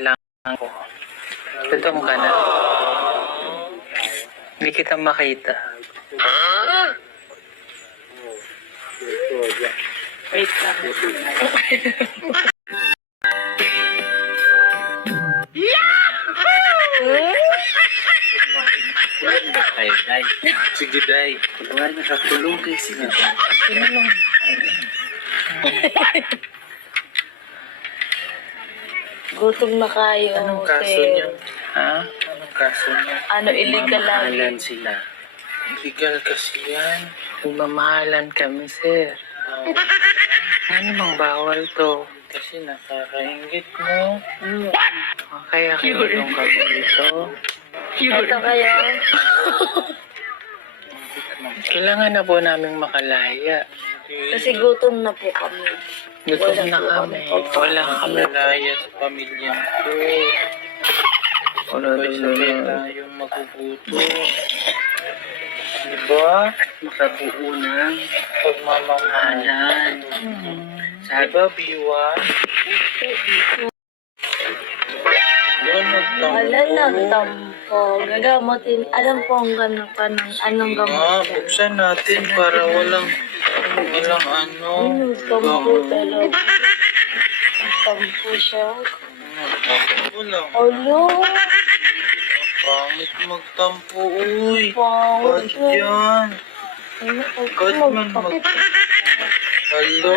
lang ko. Gutom ka na. Hindi kita makita. Wait lang. Ay, day. Sige, day. Kunwari na sa tulong kayo sila. Sinulong. Gutom na kayo. Anong kaso sir. niya? Ha? Anong kaso niya? Ano, illegal lang. Mamahalan sila. Illegal kasi yan. Mamahalan kami, sir. Ano mang bawal to? Kasi nakakaingit mo. Kaya kinulong ka dito. Ito kayo. Kailangan na po naming makalaya. Kasi gutom na po kami. Gutom na kami. Wala kami malaya sa pamilya ko. Sabay-sabay tayong maguguto. Diba? Makabuo ng pagmamahalan. Diba, Biwa? Wala nagtampo. Gagamutin. Alam po ang gano'n pa ng anong gamot. Buksan natin para walang ano. Tampo talaga. Tampo siya. Wala. Alo. Pangit magtampo, uy. Pangit Ba't yan? Ba't man Hello?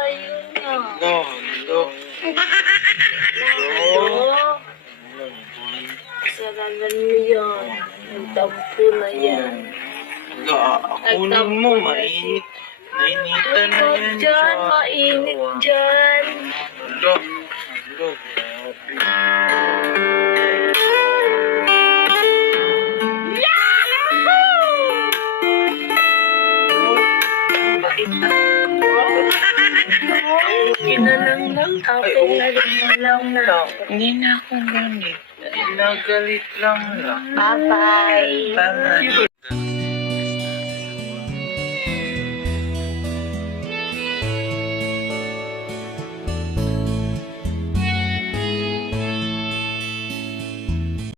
Ayun na. Hello? Kasalanan mo yan. Nagtampo na yan. Kunin mo, mainit. Nainitan na Huwag yan. dyan, mainit dyan. Hello? Grabe. Kinalang lang. Okay, lalim mo lang na. Hindi na ako ganit. Nagalit lang. Bye-bye. Bye-bye.